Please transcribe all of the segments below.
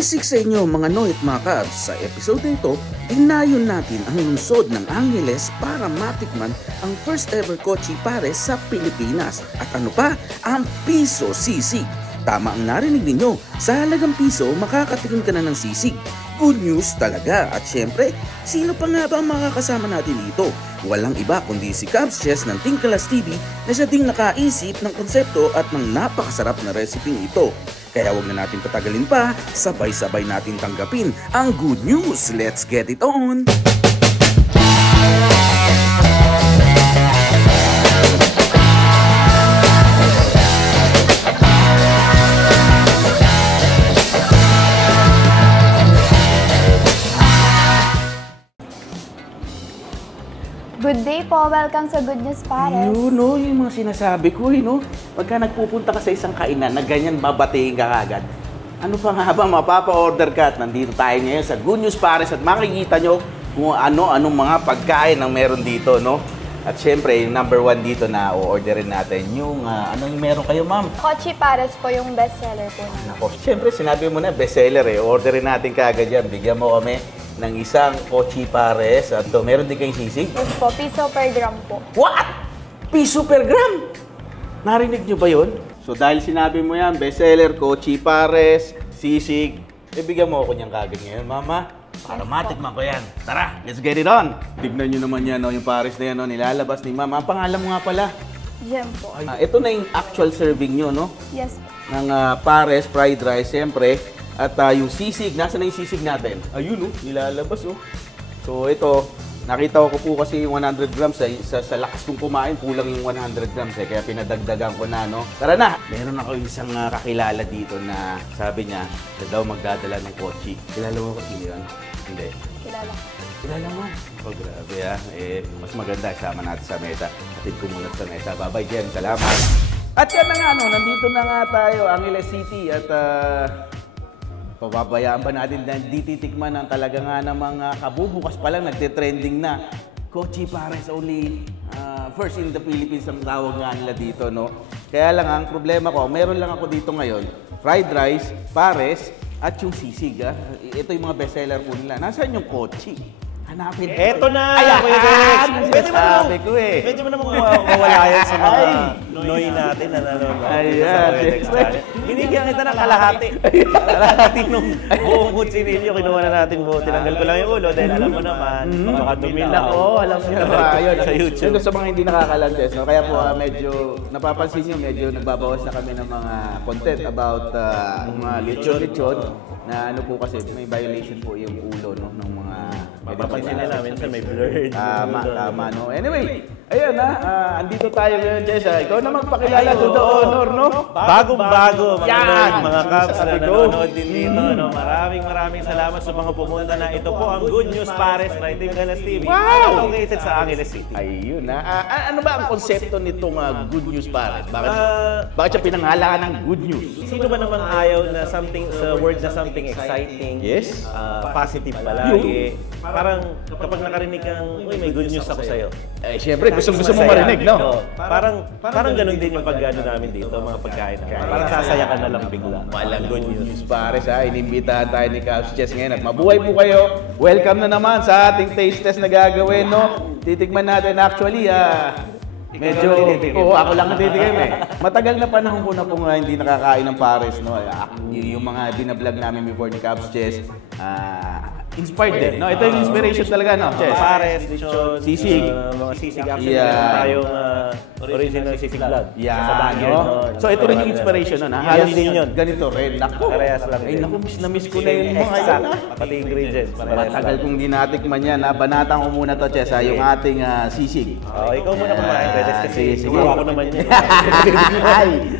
Mabuhay sa inyo mga Noy at mga Cubs. Sa episode na ito, inayon natin ang lungsod ng Angeles para matikman ang first ever Kochi Pares sa Pilipinas. At ano pa, ang piso sisig. Tama ang narinig ninyo, sa halagang piso makakatikim ka na ng sisig. Good news talaga. At syempre, sino pa nga ba ang makakasama natin dito? Walang iba kundi si Cubs Chess ng Team Kalas TV na siya ding nakaisip ng konsepto at ng napakasarap na reseping ito. Kaya wag na natin patagalin pa, sabay-sabay natin tanggapin ang good news. Let's get it on! Good day po, welcome sa Good News Pares. Yung mga sinasabi ko, pagka nagpupunta ka sa isang kainan na ganyan babatiin ka agad, ano pa nga ba, mapapa-order ka at nandito tayo ngayon sa Good News Pares at makikita nyo kung anong mga pagkain ang meron dito, no? At syempre, yung number one dito na o-orderin natin yung, anong meron kayo, ma'am? Kochi Pares po yung bestseller po namin. Nako, syempre, sinabi mo na, bestseller Orderin natin kaagad yan. Bigyan mo kami ng isang Kochi Pares. At meron din kayong sisig? Yes po, piso per gram po. What? Piso per gram? Narinig nyo ba yun? So dahil sinabi mo yan, bestseller, Kochi Pares, sisig, bigyan mo ako niyang kagad ngayon, mama. Para matikman ko yan. Tara, let's get it on! Tignan nyo naman yan, yung Pares na yan, nilalabas ni mama. Ang pangalan mo nga pala? Jem po. Ito na yung actual serving nyo, no? Yes po. Ng Pares, fried rice, siyempre. At yung sisig, nasa na yung sisig natin? Ayun, nilalabas, So ito, nakita ko po kasi yung 100 grams sa lakas kong kumain, kulang yung 100 grams kaya pinadagdagan ko na, no? Tara na! Meron ako isang kakilala dito na sabi niya na daw magdadala ng kochi. Kilala mo ko sino yun? Hindi. Kilala ko. Kilala mo? Oh, grabe mas maganda isama natin sa mesa. Atid ko muna sa mesa. Bye-bye, Jen. Salamat! At yan na nga, nandito na nga tayo, Angeles City at pababayaan ba natin na dititikman ang talaga nga ng mga kabubukas pa lang nagte-trending na Kochi Pares only first in the Philippines ang tawag nga nila dito, no? Kaya lang ang problema ko, meron lang ako dito ngayon, fried rice, pares, at yung sisig. Ito yung mga bestseller po nila. Nasaan yung Kochi? Hanapin. Eto na! Ayan! Medyo mo naman mawala yan sa mga Noy natin na nanonood. Ayan! Binigyan kita ng kalahati. Kalahati nung buong kutsinilyo. Kinuha na natin buo. Tinanggal ko lang yung ulo dahil alam mo naman, baka dumilaw. Alam mo ayun, sa YouTube. Sa mga hindi nakakalantes, no? Kaya po medyo napapansin nyo, medyo nagbabawas na kami ng mga content about mga lechon-lechon na ano po kasi may violation po yung ulo, no? Ng mga mapapansin nila, minsan may blurred. Tama, no? Anyway, ayan andito tayo ngayon, Jessa. Ikaw na magpakilala to the honor, no? Bagong-bago, mga Cubs na nanonood din dito, Mm. no? Maraming salamat sa mga pumunta na ito po ang Good News Pares by Team Kalas TV. Wow! Located sa Angeles City. Ayun, ano ba ang konsepto nitong Good News Pares? Bakit siya pinangalan ng Good News? Sino ba naman ayaw na something, sa word na something exciting, Yes. positive palagi. Parang kapag nakarinig kang, uy, may good news ako sa'yo. Siyempre, gusto mo marinig, no? No, parang ganun din yung pag-ano namin dito, mga pagkain namin. Parang sasaya ka na lang bigla. Walang Good News Pares, inimbitahan tayo ni Cubs Chess ngayon at mabuhay po kayo. Welcome na naman sa ating taste test na gagawin, no? Titikman natin actually, medyo, ako lang natitigim Matagal na panahon ko na po nga hindi nakakain ng pares, no? Yung mga binablog namin before ni Cubs Chess, inspired din, no? Ito yung inspiration talaga, no? Chess. Pares, lechon, sisig. Mga sisig. Actually, meron tayong original sisig blood. Yan, no? So ito rin yung inspiration, no? Yan din yun. Ganito rin. Naku! Parehas lang din. Naku, miss ko na yun mga Exact. yun, Pati ingredients. Matagal kong dinatikman yan, banatan ko muna to, Chess, yung ating sisig. Ikaw muna kumain, pwede kasi sige. ako naman yan.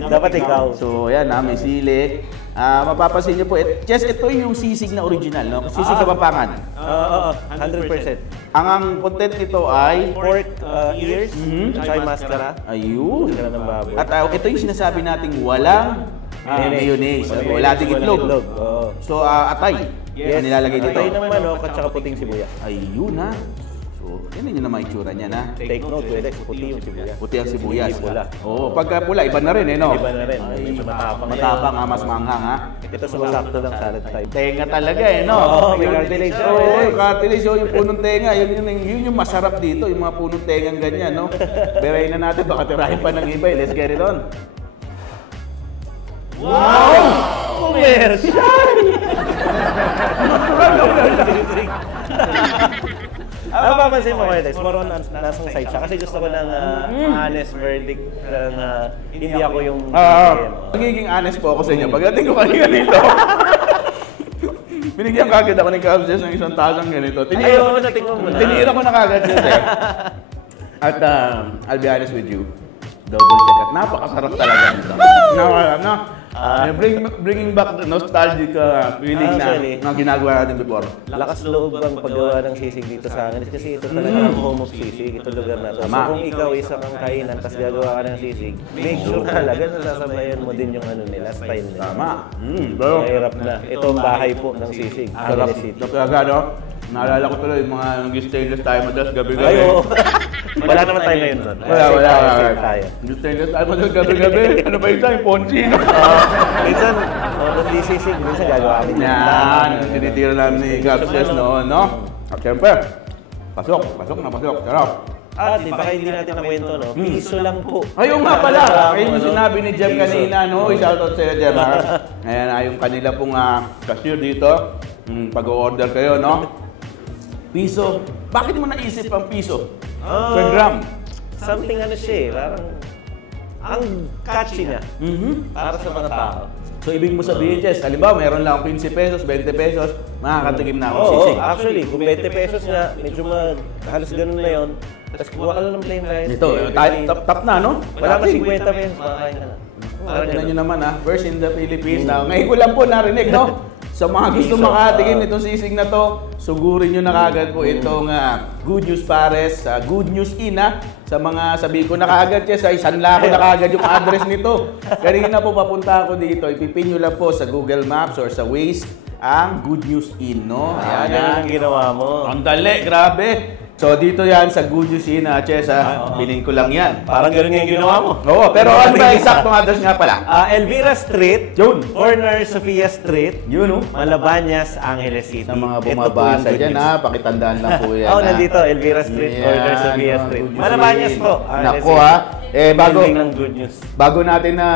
Dapat ikaw. So, yan may sili. Mapapansin niyo po, Chess, ito yung sisig na original, no? Sisig Kapampangan. Oo, 100%. Ang content nito ay Pork ears, tsaka yung mascara. ayun. Mascara ng baboy. At ito yung sinasabi nating walang mayonnaise. Wala ding itlog. Oo. So, atay. Yan nilalagay dito. Atay ng manok at saka puting sibuyas. Ayun, So, yan yun naman itsura niya na. Take note, Kuya Dex, puti yung sibuyas. Puti ang sibuyas. Hindi pula. Oo, pagka pula, iba na rin eh, no? Iba na rin. Medyo matapang. Matapang ha, mas manghang ha. Ito sumasakto lang salad type. Tenga talaga eh, no? Oo, may cartilage siya. Oo, cartilage yung punong tenga. Yun yung masarap dito, yung mga punong tengang ganyan, no? Berayin na natin, baka tirahin pa ng iba eh. Let's get it on. Wow! Commercial! Ano papansin mo, Kuya Dex? More on nasang side siya. Kasi gusto ko ng honest verdict na hindi ako yung... Magiging honest po ako sa inyo. Pagdating ko kanina dito, binigyan kagad ako ng Cubs ng isang tasang ganito. Ayaw, natikman mo na. Tinira ko na kagad siya eh. At I'll be honest with you, double check at napakasarap talaga nito. Bringing back the nostalgic feeling na ginagawa natin before. Lakas loob ang paggawa ng sisig dito sa akin kasi ito talaga ang home of sisig, ito lugar na to. So kung ikaw isa kang kainan tapos gagawa ka ng sisig, make sure talaga na sasabayan mo din yung ano nila, style nila. Tama. Mahirap na. Ito ang bahay po ng sisig. Sarap. Talaga, no? Naalala ko tuloy yung mga nag-stainless tayo madalas gabi-gabi. Ay, oo. Wala naman tayo ngayon doon. Wala. Tayo. Nag-stainless tayo madalas gabi-gabi. Ano ba yun tayo? Ponzi, no? Minsan, hindi sisig. Minsan gagawa kami. Yan, tinitira namin ni Gabses noon, no? At syempre, pasok. Sarap. At di ba kayo hindi natin nakwento, no? Piso lang po. Ayun nga pala, ayun yung sinabi ni Jeff kanina, no? Shoutout sa'yo, Jeff, ha? Ayan, yung kanila pong cashier dito. Pag-order kayo, no? Piso. Bakit mo naisip ang piso? Per gram. Something ano siya eh, parang ang catchy niya para sa mga tao. So, ibig mo sabihin, Jess, halimbawa, meron lang 15 pesos, 20 pesos, makakatikim na ako Oo, sisig. actually, kung 20 pesos nga, medyo halos ganun na yun. Tapos kuha ka lang ng plain rice. Ito, top na, no? Wala pa 50 pesos, makakain ka na. Tignan nyo naman, ha? First in the Philippines. Ngayon ko lang po narinig, no? Sa mga gusto makatikim nitong sisig na to, sugurin nyo na kagad po itong Good News Pares, Good News Inn, sa mga sabi ko na kagad sa isang lako na kagad yung address nito. Kanina po papunta ako dito, ipipin nyo lang po sa Google Maps or sa Waze ang Good News Inn, no? Ayan ang ginawa mo. Ang dali, grabe. So dito yan sa Good News Inn, Chesa, bilhin ko lang yan. Parang ganun nga yung ginawa mo. Oo, pero ano ba eksaktong address nga pala? Elvira Street, Yun. corner Sofia Street, Yun, no? Malabañas, Angeles City. Sa mga Ito po bumabasa yung dyan, good news. pakitandaan lang po yan. Nandito, Elvira Street, corner Sofia Street. Good News Malabañas Inn. po. Naku Building ng good news. bago natin na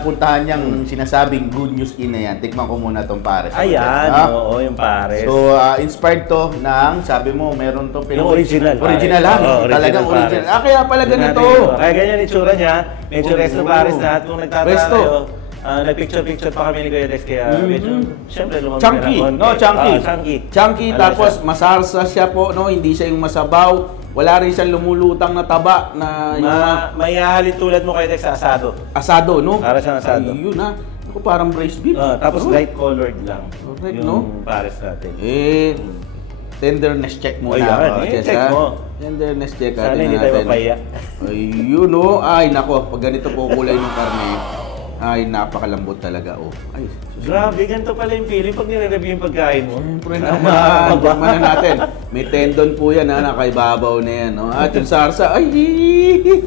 puntahan yung sinasabing Good News Inn na yan, tikman ko muna itong pares. Ayan, oo, yung pares. So, inspired to ng, sabi mo, meron to Yung original. Original ha? Oo, Talagang pares. original. Kaya pala ganito. Kaya ganyan itsura niya. Medyo resto pares na. At kung nagtataka Resto. kayo, nag-picture-picture pa kami ni Kuya Dex. Kaya medyo, syempre, lumamig Chunky, na konti. no? Chunky. Chunky. Chunky, Ano tapos siya? masarsa siya po, no? Hindi siya yung masabaw. Wala rin siyang lumulutang na taba na yung May hahalin tulad mo Kuya Dex sa asado. asado, no? Para siyang asado. Ayun ha. Ako parang braised beef. Tapos Oh. light colored lang. Correct, yung no? pares natin. Tenderness check muna. Ayan, Chess, check ha? mo. Tenderness check Sana hindi tayo mapahiya. Ayun, no? Ay, nako. Pag ganito po kulay ng karne, ay, napakalambot talaga, oh. Ay, Grabe, ganito pala yung feeling pag nire-review yung pagkain mo. siyempre naman. Tignan na natin. May tendon po yan, nakaibabaw na yan, no? At yung sarsa, ay,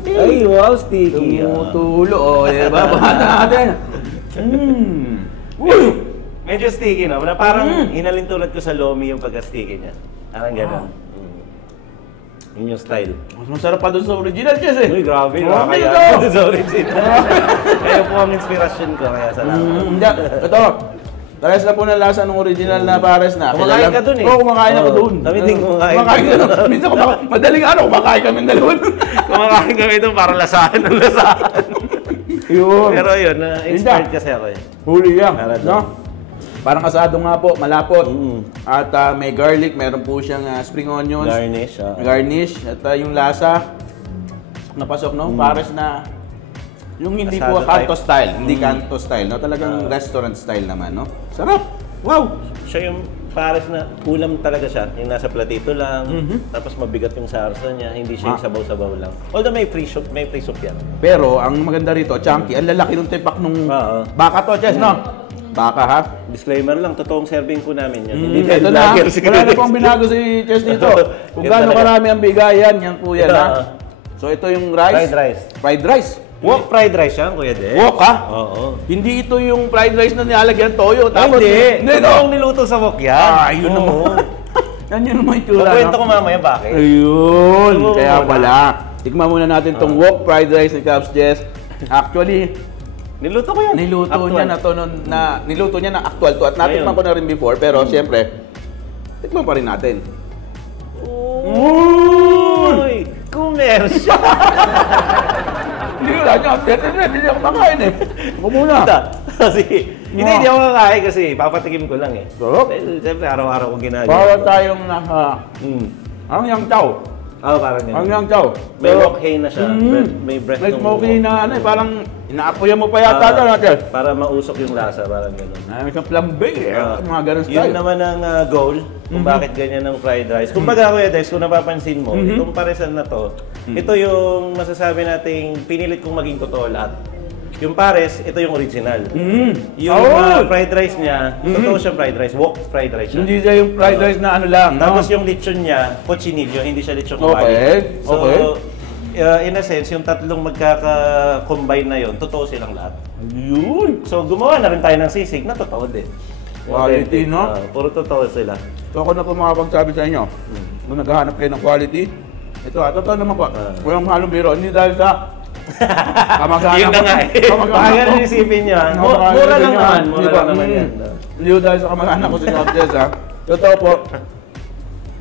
Ay, wow, sticky. tumutulo, oh. Diba? Bata natin. Uy! Medyo sticky, no? Na parang hinalintulad ko sa lomi yung pagka-sticky niya. Parang gano'n. Yun yung style. Mas masarap pa doon sa original, Chess, eh. Uy, grabe. Oh, Nakakaya ito. sa original. Kaya po ang inspirasyon ko. Kaya salamat. Hindi. Ito. Pares na po ng lasa ng original na pares na. Kumakain ka dun eh. Oo, kumakain ako dun. Kami din kumakain. Kumakain ka dun. Minsan madaling araw, kumakain kami ng dalawa. Kumakain kami doon para lasahan ng lasahan. Yun. Pero yun, inspired kasi ako eh. Huli yan. Para doon. No? Parang asado nga po, malapot. At may garlic, meron po siyang spring onions. Garnish. Garnish. At yung lasa, napasok, no? Pares na, yung hindi po Asado kanto type. style, hindi kanto style, no? Talagang restaurant style naman, no? Sarap! Wow! Siya yung pares na ulam talaga siya. Yung nasa platito lang, tapos mabigat yung sarsa niya, hindi siya yung sabaw-sabaw lang. Although may free soup yan. Pero ang maganda rito, chunky, ang lalaki ng tipak nung Oo. baka to, Chess, no? Baka ha? Disclaimer lang, totoong serving po namin yun. Hindi Ito na, wala na pong binago si Chess dito. Kung gaano karami ang bigayan, yan po yan ha. So ito yung rice. Fried rice. Fried rice. Wok fried rice yan, Kuya Dex. Wok ha? Oo. Hindi ito yung fried rice na nilalagyan toyo. Tapos, Hindi. no? Totoong niluto sa wok yan. Yun naman. Yan yun naman yung tura. Kukwento ko mamaya bakit. Ayun, Oo, kaya muna. pala. Tikman muna natin tong wok fried rice ni Cubs Jess. Actually, Niluto ko yan. niluto niya na to niluto niya na actual to at natikman ko na rin before pero siyempre tikman pa rin natin. Uy! Commercial! Hindi ko lang niya update na, hindi ako makain eh. Ako muna. Kasi, hindi ako kakain kasi papatikim ko lang eh. Sarap. Siyempre, araw-araw ko ginagawa. Para tayong nasa, ang yang chow. Oo, parang Ang ganun. yang chow. May wok hay na siya. May breath May ng smoky wok. na ano eh, parang inaapoyan mo pa yata na natin. Para mausok yung lasa, parang gano'n. May isang flambé eh, mga ganun Yun style. naman ang goal kung bakit ganyan ang fried rice. Kung baga Kuya Dex, kung napapansin mo, itong paresan na to, ito yung masasabi nating pinilit kong maging totoo lahat. Yung pares, ito yung original. Yung fried rice niya, totoo siyang fried rice, wok fried rice siya. Hindi siya yung fried rice na ano lang. Tapos no? yung lechon niya, cochinillo, hindi siya lechon Okay, kawali. So, okay. In a sense, yung tatlong magkaka-combine na yun, totoo silang lahat. Yun. So, gumawa na rin tayo ng sisig na totoo din. Quality, no? Puro totoo sila. So ako na po makapagsabi sa inyo, kung naghahanap kayo ng quality, ito totoo naman po. Walang halong biro, hindi dahil sa kamag-anak. Yun na nga eh. Baka ganun isipin nyo. Mura lang naman. Mura lang naman yan. Hindi ko dahil sa kamag-anak ko si Nobjes ha. Totoo po,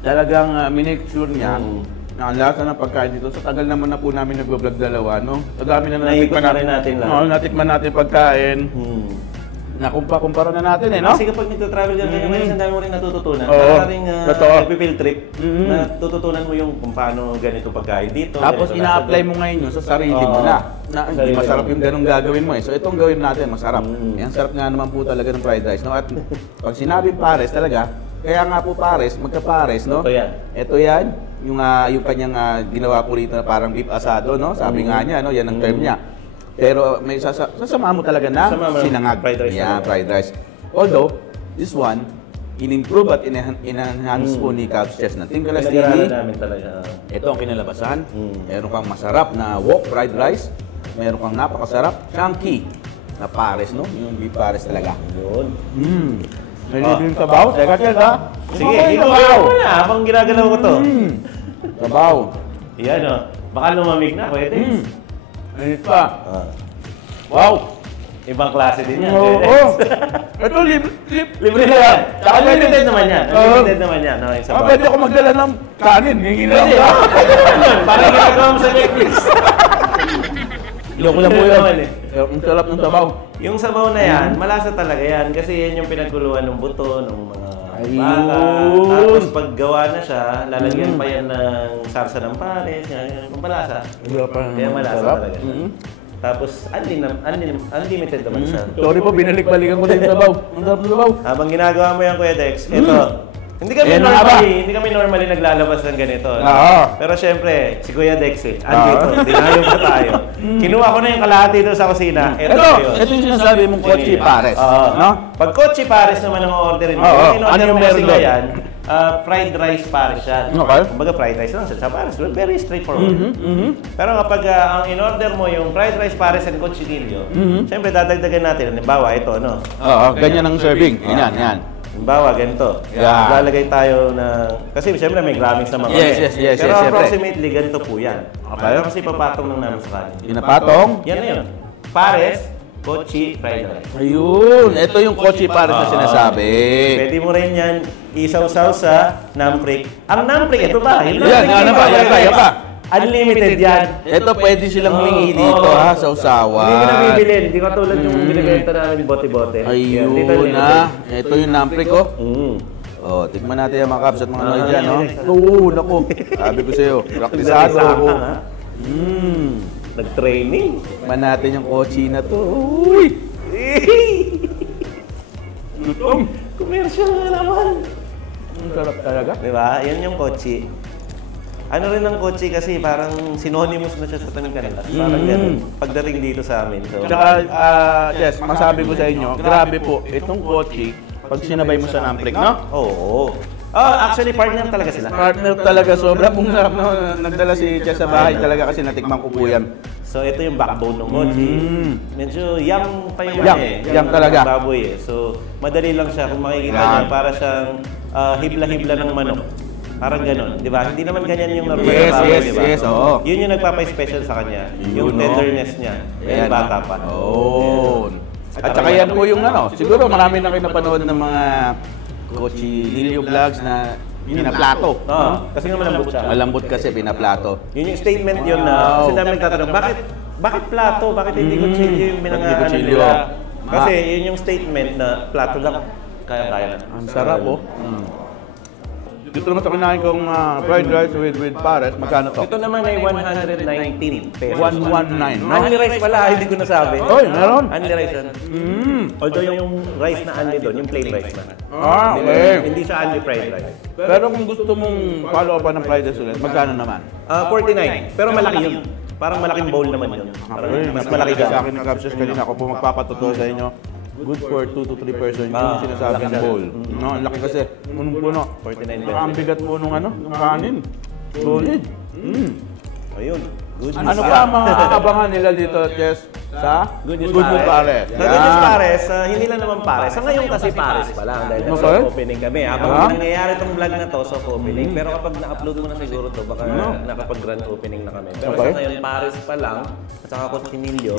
talagang minake sure niya na ang lasa ng pagkain dito. Sa tagal naman na po namin nag-vlog dalawa, no? Sa dami na Naikot na rin natin lang. Oo, natikman natin pagkain. Nakumpara na natin eh, no? Kasi kapag nagta-travel ka ngayon, ang dami mo rin natututunan. Oo. Maraming Totoo. nagpi-field trip, natututunan mo yung kung paano ganito pagkain dito. Tapos ganito ina-apply nasa mo ngayon yun sa sarili mo na. Hindi Sarili masarap mo. yung ganung gagawin mo eh. So itong gawin natin, masarap. Ang sarap nga naman po talaga ng fried rice. No? At pag sinabing pares talaga, kaya nga po pares, magka-pares, no? Ito yan. Ito yan, yung kanyang ginawa po rito na parang beef asado, no? Sabi nga niya, no? Yan ang term niya. Pero may sasama mo talaga na Sasama mo ng sinangag. fried rice Yeah, talaga. fried rice. Although, this one, in-improve at in-enhance po ni Cubs Chess ng Team Pinag-aralan Calastini. namin talaga. Ito ang kinalabasan. Meron kang masarap na wok fried rice. Meron kang napakasarap, chunky na pares, no? Yung beef pares talaga. Yun. May libreng sabaw. Teka, ha? Sige, hinuha mo na habang ginagalaw ko to. Sabaw. Yan o. Baka lumamig na, Kuya Dex. Init pa. Wow! Ibang klase din yan. Oo. Kuya Dex. Ito, Libre na yan. Saka limited naman yan. Limited naman yan. Okay, sa bahay. Pwede ako magdala ng kanin. Hingin lang. Parang ginagawa mo sa Netflix. Loko lang po Naman yun. eh. Ang sarap ng sabaw. Yung sabaw na yan, malasa talaga yan. Kasi yan yung pinagkuluan ng buto, ng mga Ayun. baka. Tapos pag gawa na siya, lalagyan pa yan ng sarsa ng pares. Yan, yung malasa. Kaya malasa Sarap. talaga siya. Tapos unlimited naman siya. Sorry po, binalik-balikan ko na yung sabaw. Ang sarap ng sabaw. Habang ginagawa mo yan, Kuya Dex, ito. Hindi kami normally naglalabas ng ganito. no? Oo. Pero syempre, si Kuya Dex andito, dinayo pa tayo. Kinuha ko na yung kalahati doon sa kusina. Ito Ito yung sinasabi mong kotse pares. Oo. No? Pag kotse pares naman ang orderin mo, Oo. in-order Ano yung mo kasi meron doon? yan, fried rice pares yan. Okay. Kumbaga fried rice lang sa pares. Very straightforward. Pero kapag ang in-order mo yung fried rice pares and cochinillo, syempre dadagdagan natin. Halimbawa, ito, no? Oo, ganyan ang serving. Ganyan, yan. Halimbawa, ganito. Yeah. Lalagay tayo na... Kasi siyempre may grammings naman. Yes, Pero syempre. approximately, ganito po yan. Okay. Kasi papatong lang namin sa kanin. Pinapatong. Yan na yun. Pares, kochi, fried rice. Ayun, ito yung kotse pares na sinasabi. Pwede mo rin yan isaw-saw sa namprik. Ang namprik, ito ba? Yung Yan, namprik, yan pa, yan pa, yan pa. Unlimited yan. Ito pwede silang humingi dito Oo. ha, sa usawan. Hindi ko na bibilin. Hindi katulad yung binibenta namin bote-bote. Yan, dito Ayun limited. na. Ito yung namprik ko. Mm. Oh, tikman natin yung mga Cubs at mga Noy dyan, no? Oo, naku. Sabi ko sa'yo, praktisado ako. Nag-training. Tikman natin yung kotse na to. Uy! Lutong. Commercial nga naman. Ang sarap talaga. Di ba? Yan yung kochi. Ano rin ang kotse kasi parang synonymous na siya sa taming kanila. Parang ganun. Pagdating dito sa amin. So, Tsaka, yes, masabi ko sa inyo, grabe po, itong kotse, pag sinabay mo sa Namprek, no? oo. Actually, partner talaga sila. Partner talaga, sobra pong sarap, no? Nagdala si Chess sa bahay talaga kasi natikman ko po yan. So, ito yung backbone ng kotse. Medyo young pa yung Young talaga. baboy eh. So, madali lang siya. Kung makikita niyo, para siyang hibla-hibla ng manok. Parang gano'n, di ba? Hindi naman ganyan yung normal na baboy, di ba? Yes, oo. Yun yung nagpapa-special sa kanya. Yung tenderness niya. Yung bata pa. Oo. At saka yan po yung ano, siguro marami na kayo napanood ng mga Cochinillo vlogs na pinaplato. Kasi nga malambot siya. Malambot kasi pinaplato. Yun yung statement yun na, kasi namin nagtatanong, bakit plato? Bakit hindi kutsilyo yung binangaan nila? Kasi yun yung statement na plato lang. Kaya-kaya. Ang sarap po. Dito naman sa kinain kong fried rice with pares, magkano to? Ito naman ay 119 pesos. 119, no? Only rice pala, hindi ko nasabi. Oy, meron? Only rice yan. Although yung rice na only doon, yung plain rice na. Okay. Hindi siya only fried rice. Pero kung gusto mong follow up ng fried rice ulit, magkano naman? 49. Pero malaki yun. Parang malaking bowl naman yun. Parang mas malaki sa ka. akin ng Capsius kanina ako po magpapatuto sa inyo. Good for 2 to 3 person yung sinasabi ng bowl. No, ang laki kasi. Punong-puno. 49 Saka ang bigat po nung ano, ng kanin. Solid. Ayun. Good news. Ano pa ang mga aabangan nila dito, Chess? Sa Good News Pares. Sa Good News Pares, hindi lang naman Pares. Sa ngayon kasi Pares pa lang dahil Okay. soft opening kami. Habang nangyayari itong vlog na to, soft opening. Pero kapag na-upload mo na siguro to, baka nakapag-grand opening na kami. Pero sa ngayon, Pares pa lang at saka Cochinillo.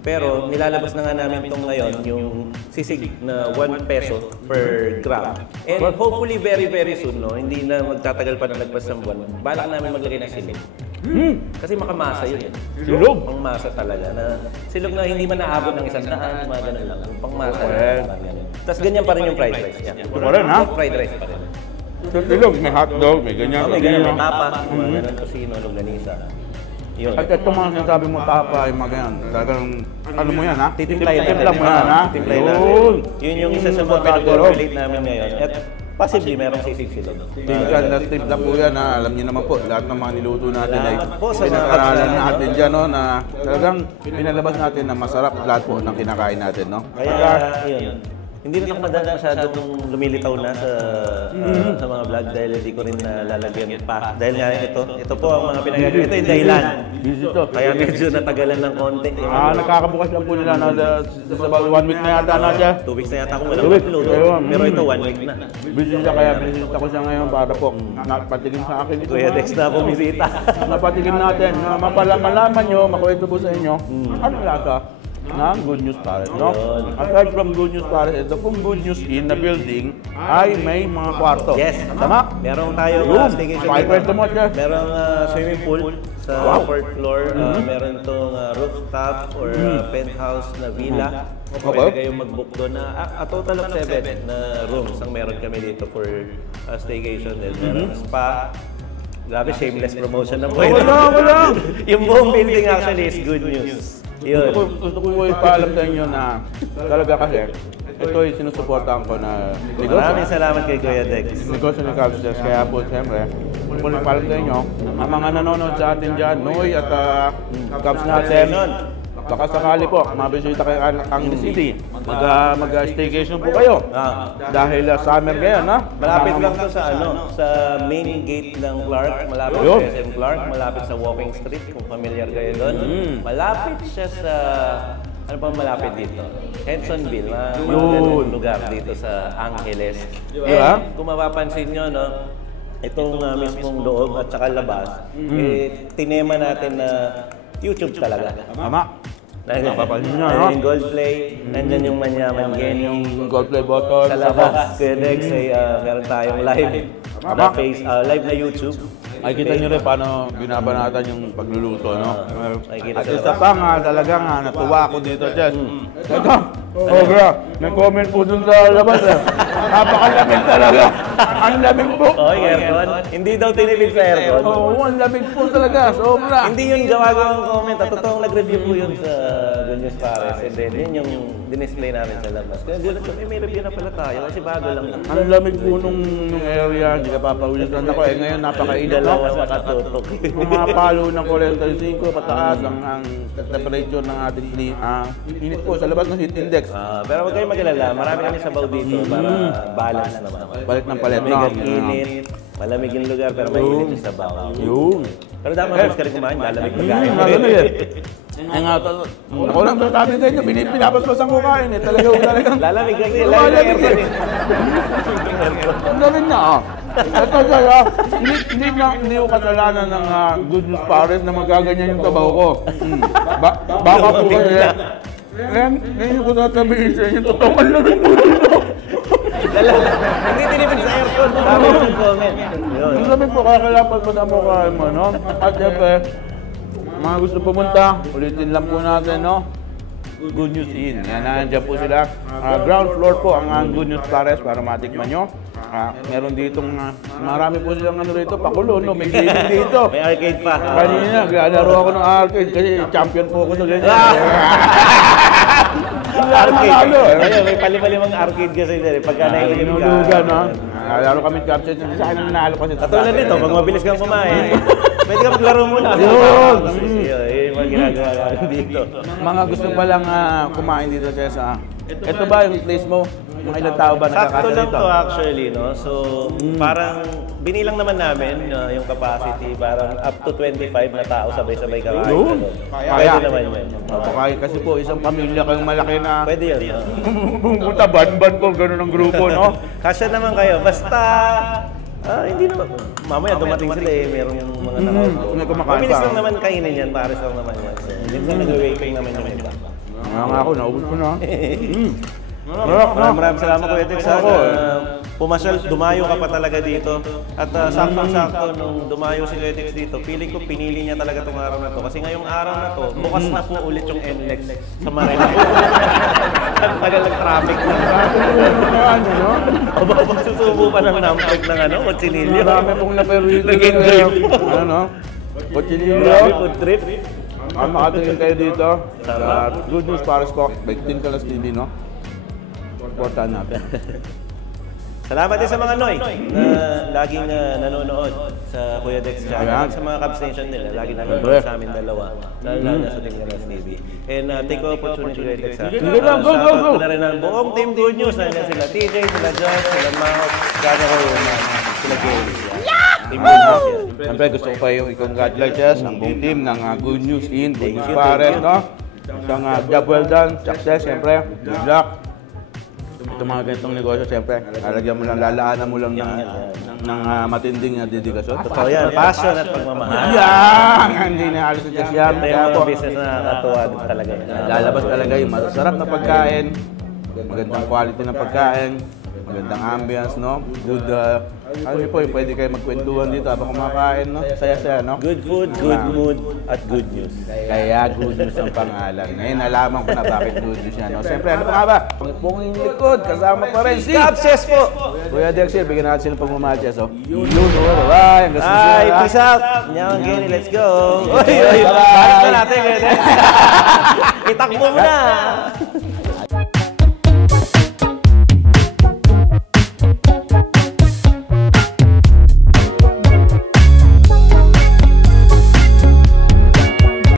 Pero nilalabas na nga namin itong ngayon, yung sisig na 1 peso per gram. And hopefully very very soon, no, hindi na magtatagal pa na lagpas ng buwan. Balak namin maglagay ng silog. Kasi makamasa yun eh. Silog? Pangmasa talaga na silog na hindi man naabot ng 100, mga ganun lang. Pangmasa Okay. parang ganun. Tapos ganyan pa rin yung fried rice niya. pa rin, ha? Fried rice pa rin. Sa silog, may hotdog, may ganyan. May ganun, may tapa, mga ganun, tosino, longganisa. Yun. At itong mga sinasabi mo tapa, yung mga ganyan. Talagang, ano mo yan, ha? Titimplayin Timpla mo yan, ha? Titimplayin namin. Yun. Yun yung isa sa mga pinag-formulate namin ngayon. At possibly merong sisig silog. Tingnan na timpla po yan, ha? Alam niyo naman po, lahat ng mga niluto natin ay Salamat po sa mga pinag-aralan kapatid. natin dyan, no? Na talagang pinalabas natin na masarap lahat po ng kinakain natin, no? Kaya, yun. Hindi rin ako masyadong lumilitaw na sa mga vlog dahil hindi ko rin nalalagyan pa. Dahil nga ito po ang mga pinagagawa. Ito yung dahilan. Busy to. Kaya medyo natagalan ng konti. Nakakabukas lang po nila na sa about 1 week na yata na siya. 2 weeks na yata akong 2 walang weeks. upload. Ayun. Pero ito 1 week na. Busy siya kaya binisita ko siya ngayon para po napatigin sa akin ito. Kuya Dex na bumisita. Napatigin natin na malaman nyo, makwento po sa inyo, ano lasa ng Good News Pares, no? Aside from Good News Pares, ito pong Good News in na building ay may mga kwarto. Yes. Tama? Meron tayong Yun. staycation Pakikwento mo, Jeff. Merong swimming pool sa fourth floor. Meron itong rooftop or penthouse na villa. Pwede kayong mag-book doon na a total of 7 na rooms ang meron kami dito for staycation. Then meron spa. Grabe, shameless promotion ng pwede. Wala! Yung buong building actually is good news. Yun. Gusto ko ipaalam sa inyo na talaga kasi ito ay sinusuportahan ko na negosyo. Maraming salamat kay Kuya Dex. Negosyo ni Capsius. Kaya po, siyempre, muli paalam sa inyo, ang mga nanonood sa atin dyan, Noy at Caps natin, baka sakali po, mabisita kayo ang Angeles City. Mag-staycation po kayo. Dahil summer ngayon, ha? Malapit lang to sa sa main gate ng Clark, malapit Ayun. sa SM Clark, malapit sa Walking Street kung familiar kayo doon. Malapit siya sa ano pa malapit dito? Hensonville, mga lugar dito sa Angeles. Diba? And kung mapapansin nyo, no, itong mismong loob at saka labas, tinema natin na YouTube talaga. Tama. Mapapansin nyo, no? Nandiyan yung gold play, nandiyan yung manyaman Genny. Yung gold play button. Sa labas, Kuya Dex, ay meron tayong live na live na YouTube. Ay, kita nyo rin paano binabanatan yung pagluluto, no? Nakikita At sa isa pa nga, talaga nga, natuwa ako dito, Jess. Ito, Sobra. May comment po dun sa labas eh. Napakalamig talaga. Ang lamig po. Oh, aircon. Hindi daw tinipid sa aircon. Oo, ang lamig po talaga. Sobra. Hindi yun gawagawang comment. At totoong nag-review po yun sa Good News Pares. And then yun yung dinisplay namin sa labas. Kaya gulat ko, may review na pala tayo kasi bago lang yun. Ang lamig po nung area. Hindi ka papawisan ako eh. Ngayon napakainit. Dalawa nakatutok. Pumapalo ng 45 pataas ang temperature ng ating init po sa labas ng heat index. Pero huwag kayong mag-alala, marami kami sabaw dito para balance naman. Palit ng palit, no? Malamig ang init, malamig yung lugar pero may init yung sabaw. Yun. Pero dapat mas ka rin kumain, malamig pagkain. Malamig eh. Ay nga, ako lang sasabi sa inyo, pinapaspasan ko kain eh. Talagang Lalamig kasi, lumalamig lalamig eh. Ang lamig na ah. Ito sa'yo, hindi ko kasalanan ng Good News Pares na magaganyan yung tabaw ko. Baka po kasi. Ngayon ko sasabihin sa inyo, totoo ang lamig po dito. Hindi tinipid sa aircon, sabi mo ng comment. Yun. Ang lamig po, kaya kailangan mo mo kain mo, no? At syempre, mga gusto pumunta, ulitin lang po natin, no? Good News Inn. Yan, nandiyan po sila. Ground floor po ang Good News Pares para matikman nyo. Meron ditong, marami po silang ano rito, pakulo, no? May gaming dito. May arcade pa. Kanina, naglalaro ako ng arcade kasi champion po ako sa ganyan. Arcade. Ayun, may palimalimang arcade kasi dyan. Pagka naiinig ka. Inulugan, no? Laro kami capture. Sa akin ang nanalo kasi. Katulad dito, pag mabilis kang kumain, pwede ka maglaro muna. Yun. Yung mga ginagawa namin dito. Mga gusto pa lang kumain dito sa ito ba yung place mo? Mga ilang tao ba Sakto nakakasya lang dito? to actually, no? So, parang binilang naman namin yung capacity, parang up to 25 na tao sabay-sabay kakain. Yun. Pwede naman yun. Kaya kasi po, isang pamilya kayong malaki na Pwede yun. No? pumunta ban-ban po, gano'n ang grupo, no? Kasya naman kayo. Basta, hindi naman. Mamaya dumating sila eh, meron yung mga nakaupo. may kumakain Mabilis pa. lang naman kainin yan, pares lang naman yan. So, minsan nag-waiting naman yung iba. Nga ako, naubos ko na. Maraming salamat Kuya Tex. Pumasyal, dumayo ka pa talaga dito. At saktong-sakto nung dumayo si Kuya Tex dito, feeling ko pinili niya talaga itong araw na to. Kasi ngayong araw na to, bukas na po ulit yung NLEX sa Marinay. Ang tagal ng traffic na. Ano, no? Magsusubo pa ng nampeg ng kutsinilyo. Marami pong naperito. Nag-enjoy po. Ano, no? Grabe Kutsinilyo. food trip. Makatingin kayo dito. Sa Good News Pares ko. Bigtin ka lang TV, no? Supportan natin. Salamat din sa mga Noy na laging nanonood sa Kuya Dex channel. Ayan. Sa mga Cubs Nation nila, laging nanonood sa amin dalawa. Lalo na sa Team Ganas TV. And take the opportunity Kuya Dex. Sige lang, go, go, go! Shoutout ko na rin ang buong Team Good News. Nandiyan sila TJ, sila Josh, sila Mao, Gano ko sila Gary. Team Good News yan. Siyempre gusto ko kayo i-congratulate ang buong team ng Good News Inn, Good News Pares, no? Isang job well done, success, siyempre, good luck. Ito mga ganitong negosyo, siyempre, lalagyan mo lang, lalaanan mo lang ng matinding dedikasyon. Totoo yan, passion at pagmamahal. Yan! Hindi na halos na yan. Ito yung Kaya mga po, business na nakatuwa din talaga. lalabas talaga yung masarap na pagkain, magandang quality ng pagkain, magandang ambience, no? Good, ano niyo po, pwede kayo magkwentuhan dito habang kumakain, no? Saya-saya, no? Good food, good mood, at good news. Kaya Good News ang pangalan. Ngayon, nalaman ko na bakit Good News yan, no? Siyempre, ano pa nga ba? Pangipong likod, kasama pa rin si Cubses po! Kuya Dexter, bigyan natin sila pagmamahal siya, so. Yun, bye-bye! Hanggang susunod, Ay, ha? peace out! Nyang Kenny, let's go! Uy, uy, balik na natin. Itakbo mo na!